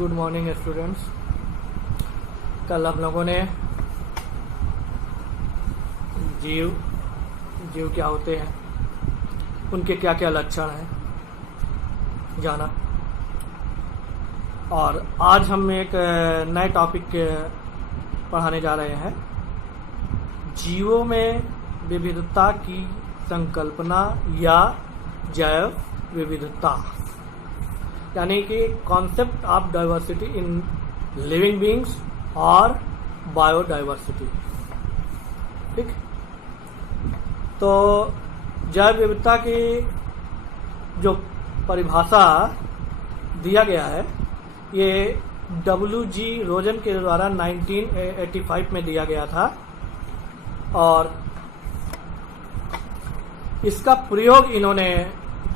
Good morning students. कल हम लोगों ने जीव क्या होते हैं, उनके क्या क्या लक्षण हैं जाना, और आज हम एक नए टॉपिक पढ़ाने जा रहे हैं। जीवों में विविधता की संकल्पना या जैव विविधता, यानी कि concept of diversity in living beings और बायोडाइवर्सिटी। ठीक, तो जैव विविधता की जो परिभाषा दिया गया है ये W.G. रोजन के द्वारा 1985 में दिया गया था, और इसका प्रयोग इन्होंने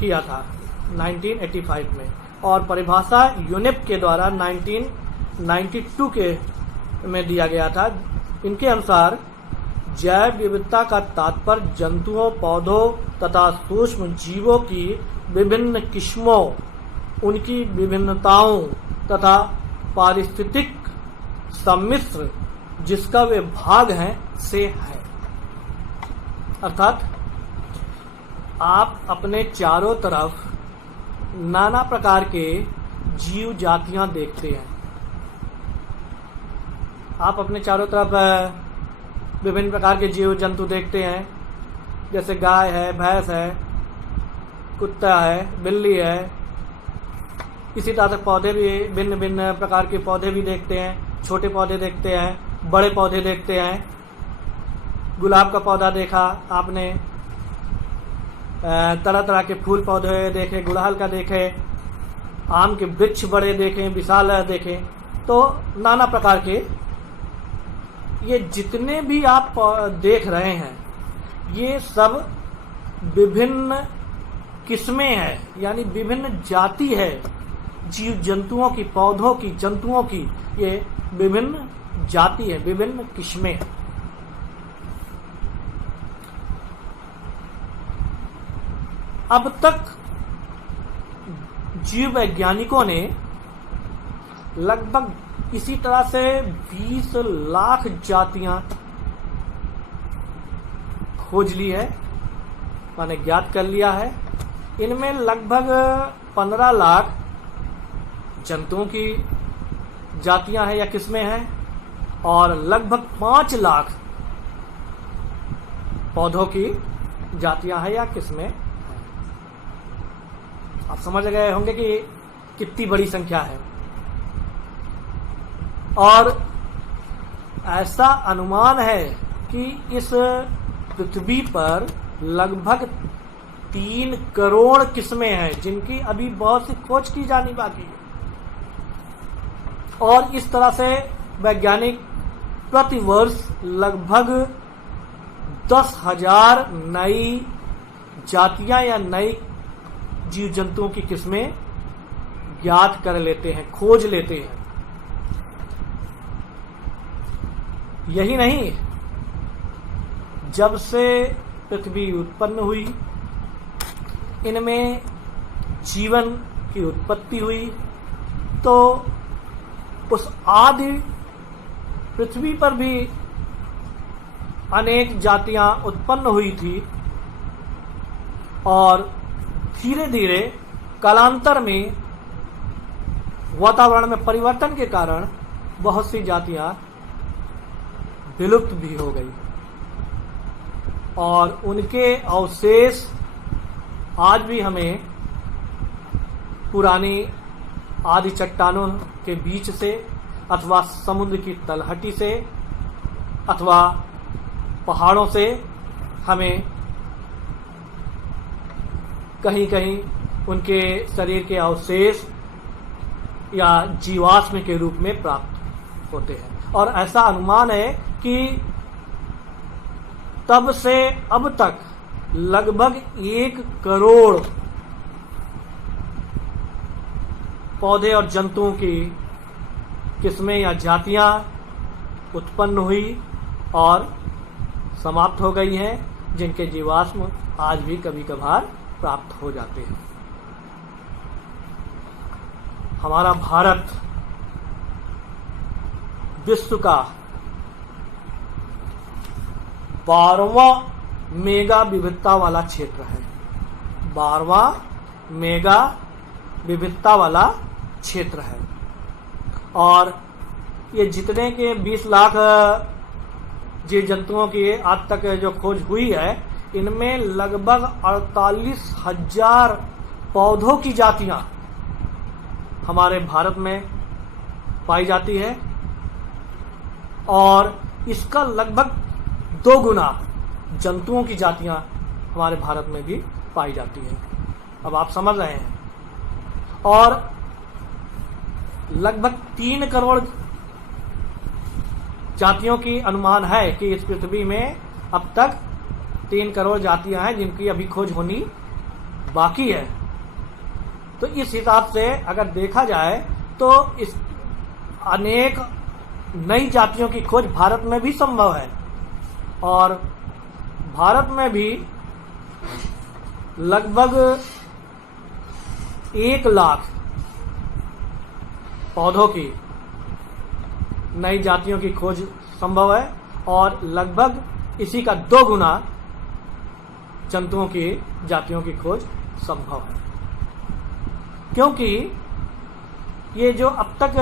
किया था 1985 में, और परिभाषा यूनेप के द्वारा 1992 के में दिया गया था। इनके अनुसार जैव विविधता का तात्पर्य जंतुओं, पौधों तथा सूक्ष्म जीवों की विभिन्न किस्मों, उनकी विभिन्नताओं तथा पारिस्थितिक सम्मिश्र जिसका वे भाग हैं से है। अर्थात आप अपने चारों तरफ नाना प्रकार के जीव जातियां देखते हैं। आप अपने चारों तरफ विभिन्न प्रकार के जीव जंतु देखते हैं, जैसे गाय है, भैंस है, कुत्ता है, बिल्ली है। इसी तरह से पौधे भी भिन्न भिन्न प्रकार के पौधे भी देखते हैं। छोटे पौधे देखते हैं, बड़े पौधे देखते हैं। गुलाब का पौधा देखा आपने, तरह तरह के फूल पौधे देखे, गुड़हल का देखे, आम के वृक्ष बड़े देखें, विशाल देखें। तो नाना प्रकार के ये जितने भी आप देख रहे हैं ये सब विभिन्न किस्में हैं, यानी विभिन्न जाति है जीव जंतुओं की, पौधों की, जंतुओं की। ये विभिन्न जाति है, विभिन्न किस्में हैं। अब तक जीव वैज्ञानिकों ने लगभग इसी तरह से 20 लाख जातियां खोज ली है, माने ज्ञात कर लिया है। इनमें लगभग 15 लाख जंतुओं की जातियां हैं या किस्में हैं, और लगभग 5 लाख पौधों की जातियां हैं या किस्में। आप समझ गए होंगे कि कितनी बड़ी संख्या है। और ऐसा अनुमान है कि इस पृथ्वी पर लगभग 3 करोड़ किस्में हैं जिनकी अभी बहुत सी खोज की जानी बाकी है। और इस तरह से वैज्ञानिक प्रति वर्ष लगभग 10,000 नई जातियां या नई जीव जंतुओं की किस्में ज्ञात कर लेते हैं, खोज लेते हैं। यही नहीं, जब से पृथ्वी उत्पन्न हुई इनमें जीवन की उत्पत्ति हुई, तो उस आदि पृथ्वी पर भी अनेक जातियां उत्पन्न हुई थी, और धीरे धीरे कालांतर में वातावरण में परिवर्तन के कारण बहुत सी जातियां विलुप्त भी हो गई, और उनके अवशेष आज भी हमें पुरानी आदि चट्टानों के बीच से, अथवा समुद्र की तलहटी से, अथवा पहाड़ों से हमें कहीं कहीं उनके शरीर के अवशेष या जीवाश्म के रूप में प्राप्त होते हैं। और ऐसा अनुमान है कि तब से अब तक लगभग 1 करोड़ पौधे और जंतुओं की किस्में या जातियां उत्पन्न हुई और समाप्त हो गई हैं, जिनके जीवाश्म आज भी कभी कभार प्राप्त हो जाते हैं। हमारा भारत विश्व का 12वां मेगा विविधता वाला क्षेत्र है। 12वां मेगा विविधता वाला क्षेत्र है। और ये जितने के 20 लाख जीव जंतुओं की आज तक जो खोज हुई है, इनमें लगभग 48,000 पौधों की जातियां हमारे भारत में पाई जाती है और इसका लगभग 2 गुना जंतुओं की जातियां हमारे भारत में भी पाई जाती है। अब आप समझ रहे हैं। और लगभग 3 करोड़ जातियों की अनुमान है कि इस पृथ्वी में अब तक 3 करोड़ जातियां हैं जिनकी अभी खोज होनी बाकी है। तो इस हिसाब से अगर देखा जाए तो इस अनेक नई जातियों की खोज भारत में भी संभव है। और भारत में भी लगभग 1 लाख पौधों की नई जातियों की खोज संभव है और लगभग इसी का 2 गुना जंतुओं की जातियों की खोज संभव है। क्योंकि ये जो अब तक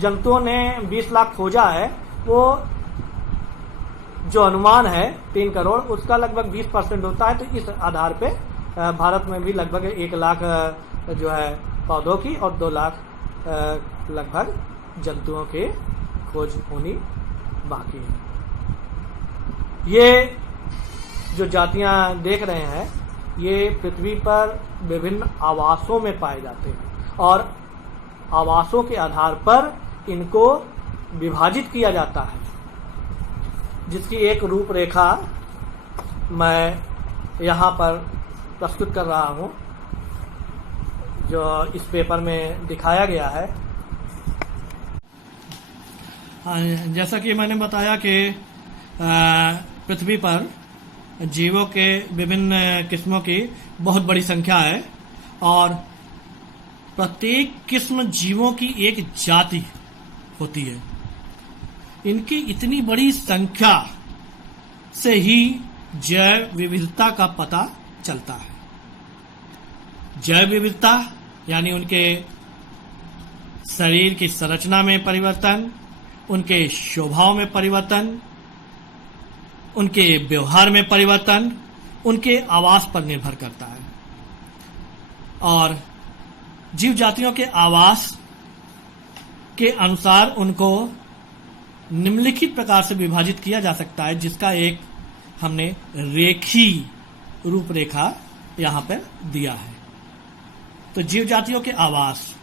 जंतुओं ने 20 लाख खोजा है, वो जो अनुमान है 3 करोड़, उसका लगभग 20% होता है। तो इस आधार पे भारत में भी लगभग 1 लाख जो है पौधों की और 2 लाख लगभग जंतुओं के खोज होनी बाकी है। ये जो जातियां देख रहे हैं, ये पृथ्वी पर विभिन्न आवासों में पाए जाते हैं और आवासों के आधार पर इनको विभाजित किया जाता है, जिसकी एक रूपरेखा मैं यहाँ पर प्रस्तुत कर रहा हूँ, जो इस पेपर में दिखाया गया है। जैसा कि मैंने बताया कि पृथ्वी पर जीवों के विभिन्न किस्मों की बहुत बड़ी संख्या है और प्रत्येक किस्म जीवों की एक जाति होती है। इनकी इतनी बड़ी संख्या से ही जैव विविधता का पता चलता है। जैव विविधता यानी उनके शरीर की संरचना में परिवर्तन, उनके स्वभाव में परिवर्तन, उनके व्यवहार में परिवर्तन, उनके आवास पर निर्भर करता है। और जीव जातियों के आवास के अनुसार उनको निम्नलिखित प्रकार से विभाजित किया जा सकता है, जिसका एक हमने रेखीय रूपरेखा यहाँ पर दिया है। तो जीव जातियों के आवास,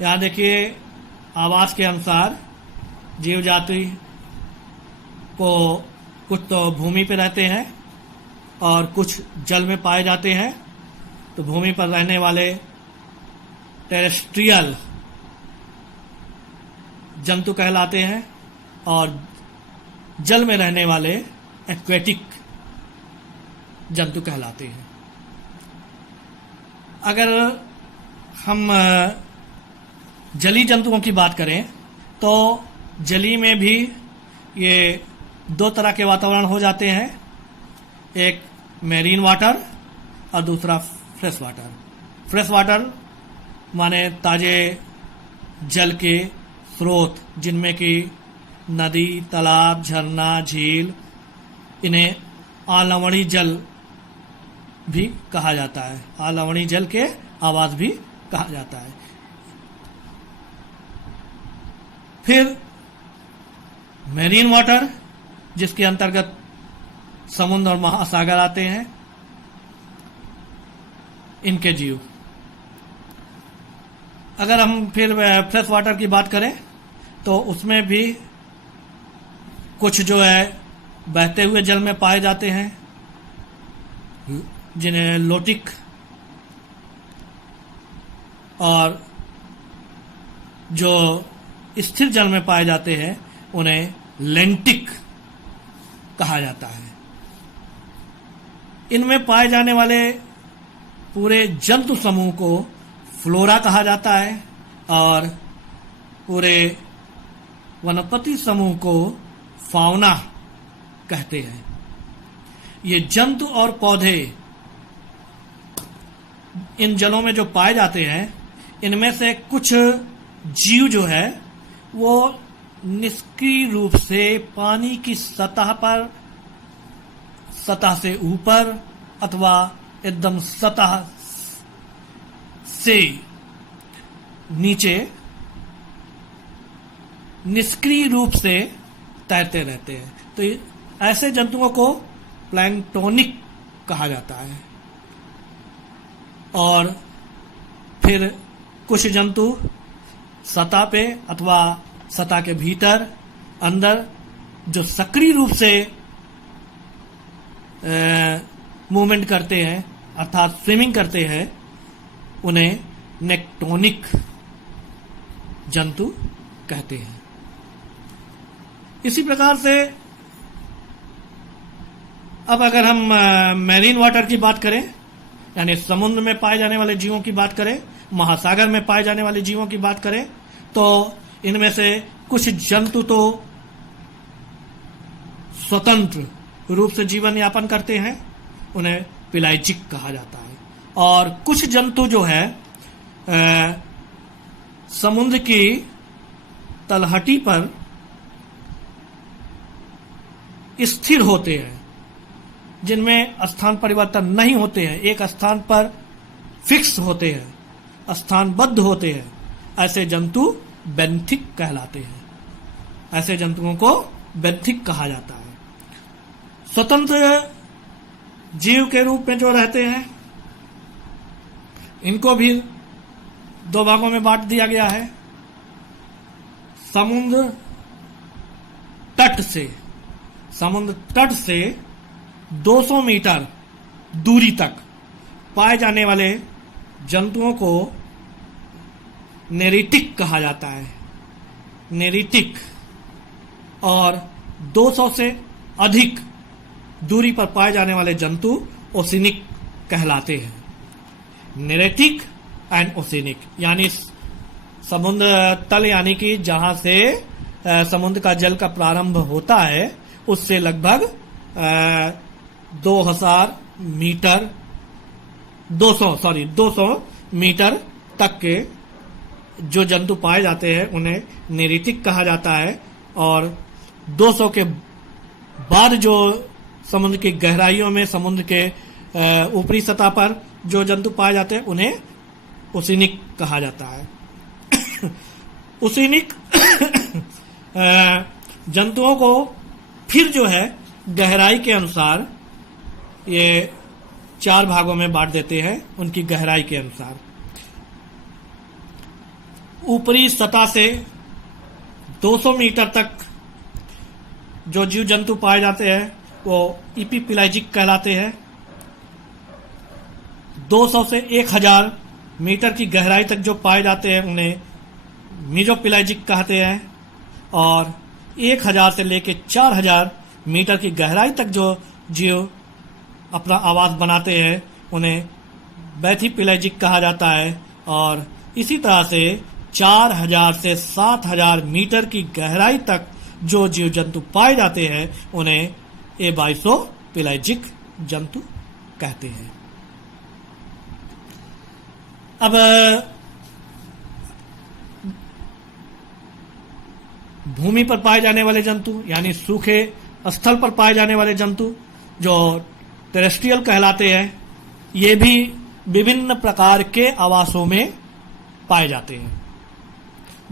यहाँ देखिए, आवास के अनुसार जीव जाति को कुछ तो भूमि पे रहते हैं और कुछ जल में पाए जाते हैं। तो भूमि पर रहने वाले टेरेस्ट्रियल जंतु कहलाते हैं और जल में रहने वाले एक्वेटिक जंतु कहलाते हैं। अगर हम जलीय जंतुओं की बात करें तो जली में भी ये 2 तरह के वातावरण हो जाते हैं, एक मैरीन वाटर और दूसरा फ्रेश वाटर। फ्रेश वाटर माने ताजे जल के स्रोत, जिनमें कि नदी, तालाब, झरना, झील, इन्हें आलवणी जल भी कहा जाता है। आलवणी जल के आवास भी कहा जाता है। फिर मैरीन वाटर, जिसके अंतर्गत समुद्र और महासागर आते हैं, इनके जीव। अगर हम फिर फ्रेश वाटर की बात करें तो उसमें भी कुछ जो है बहते हुए जल में पाए जाते हैं, जिन्हें लोटिक, और जो स्थिर जल में पाए जाते हैं उन्हें लेंटिक कहा जाता है। इनमें पाए जाने वाले पूरे जंतु समूह को फ्लोरा कहा जाता है और पूरे वनस्पति समूह को फाउना कहते हैं। ये जंतु और पौधे इन जलों में जो पाए जाते हैं, इनमें से कुछ जीव जो है वो निष्क्रिय रूप से पानी की सतह से ऊपर अथवा एकदम सतह से नीचे निष्क्रिय रूप से तैरते रहते हैं। तो ऐसे जंतुओं को प्लैंक्टोनिक कहा जाता है। और फिर कुछ जंतु सतह पे अथवा सतह के भीतर अंदर जो सक्रिय रूप से मूवमेंट करते हैं अर्थात स्विमिंग करते हैं, उन्हें नेक्टोनिक जंतु कहते हैं। इसी प्रकार से अब अगर हम मैरीन वाटर की बात करें, यानी समुद्र में पाए जाने वाले जीवों की बात करें, महासागर में पाए जाने वाले जीवों की बात करें, तो इनमें से कुछ जंतु तो स्वतंत्र रूप से जीवन यापन करते हैं, उन्हें पेलाजिक कहा जाता है। और कुछ जंतु जो है समुद्र की तलहटी पर स्थिर होते हैं, जिनमें स्थान परिवर्तन नहीं होते हैं, एक स्थान पर फिक्स होते हैं, स्थानबद्ध होते हैं। ऐसे जंतु बेंथिक कहलाते हैं। ऐसे जंतुओं को बेंथिक कहा जाता है। स्वतंत्र जीव के रूप में जो रहते हैं, इनको भी दो भागों में बांट दिया गया है। समुद्र तट से 200 मीटर दूरी तक पाए जाने वाले जंतुओं को नेरिटिक कहा जाता है। नेरिटिक। और 200 से अधिक दूरी पर पाए जाने वाले जंतु ओसिनिक कहलाते हैं। नेरेटिक एंड ओसिनिक, यानी समुद्र तल, यानी कि जहां से समुद्र का जल का प्रारंभ होता है, उससे लगभग 200 मीटर तक के जो जंतु पाए जाते हैं उन्हें नेरिटिक कहा जाता है। और 200 के बाद जो समुद्र की गहराइयों में, समुद्र के ऊपरी सतह पर जो जंतु पाए जाते हैं उन्हें ओसिनिक कहा जाता है। ओसिनिक जंतुओं को फिर जो है गहराई के अनुसार ये 4 भागों में बांट देते हैं, उनकी गहराई के अनुसार। ऊपरी सतह से 200 मीटर तक जो जीव जंतु पाए जाते हैं वो इपीपेलाजिक कहलाते हैं। 200 से 1000 मीटर की गहराई तक जो पाए जाते हैं उन्हें मीजोपेलाजिक कहते हैं। और 1000 से लेकर 4000 मीटर की गहराई तक जो जीव अपना आवास बनाते हैं उन्हें बैथीपेलाजिक कहा जाता है। और इसी तरह से 4000 से 7000 मीटर की गहराई तक जो जीव जंतु पाए जाते हैं उन्हें एबाइसोपेलाजिक जंतु कहते हैं। अब भूमि पर पाए जाने वाले जंतु, यानी सूखे स्थल पर पाए जाने वाले जंतु जो टेरेस्ट्रियल कहलाते हैं, ये भी विभिन्न प्रकार के आवासों में पाए जाते हैं।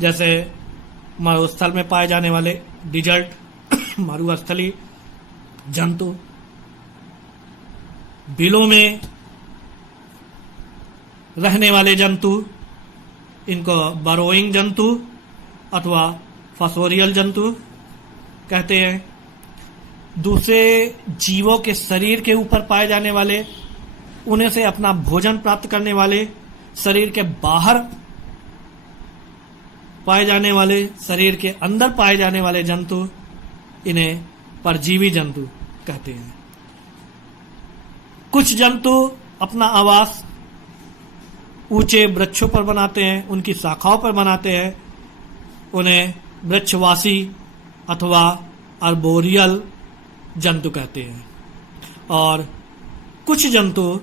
जैसे मरुस्थल में पाए जाने वाले डिजर्ट मरुस्थली जंतु, बिलों में रहने वाले जंतु, इनको बरोइंग जंतु अथवा फसोरियल जंतु कहते हैं। दूसरे जीवों के शरीर के ऊपर पाए जाने वाले, उन्हें से अपना भोजन प्राप्त करने वाले, शरीर के बाहर पाए जाने वाले, शरीर के अंदर पाए जाने वाले जंतु, इन्हें परजीवी जंतु कहते हैं। कुछ जंतु अपना आवास ऊंचे वृक्षों पर बनाते हैं, उनकी शाखाओं पर बनाते हैं, उन्हें वृक्षवासी अथवा अर्बोरियल जंतु कहते हैं। और कुछ जंतु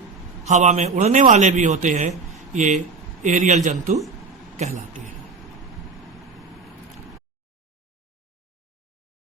हवा में उड़ने वाले भी होते हैं, ये एरियल जंतु कहलाते हैं।